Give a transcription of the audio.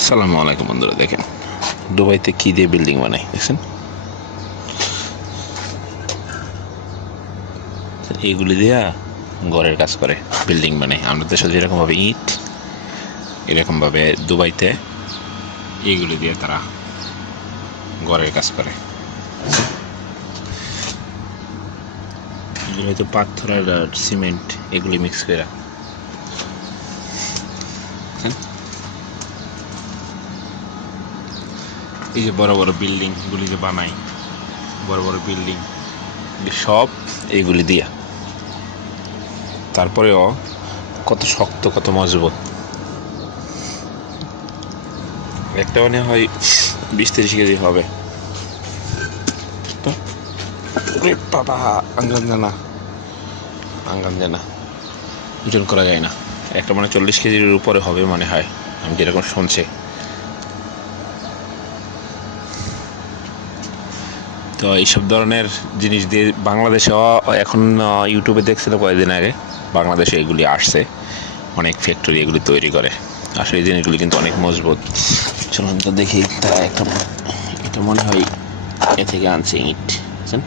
সালামু আলাইকুম বন্ধুরা, দেখেন। দুবাইতে কি দিয়ে বিল্ডিং বানায় দেখছেন? এইগুলি দিয়া ঘরের কাজ করে বিল্ডিং বানায় আমরা দেশে যেরকমভাবে ইট, এরকমভাবে দুবাইতে এইগুলি দিয়ে তারা ঘরের কাজ করে। এগুলি হয়তো পাথর আর সিমেন্ট এগুলি মিক্স করে এই যে বড় বড় বিল্ডিং গুলি যে বানাই, বড় বড় বিল্ডিং সব এইগুলি দিয়া। তারপরেও কত শক্ত, কত মজবুত। একটা মানে হয় বিশ তিরিশ কেজি হবে। বাবা জানা আঙ্গান জানা ওজন করা যায় না। একটা মানে চল্লিশ কেজির উপরে হবে মনে হয়, আমি যেরকম শুনছি। তো এইসব ধরনের জিনিস দিয়ে বাংলাদেশে এখন ইউটিউবে দেখছিল কয়েকদিন আগে, বাংলাদেশে এগুলি আসছে, অনেক ফ্যাক্টরি এগুলি তৈরি করে। আসলে এই জিনিসগুলি কিন্তু অনেক মজবুত। চলুন তো দেখি তারা একটা এটা মনে হয় এ থেকে আনছে ইট। বুঝছেন?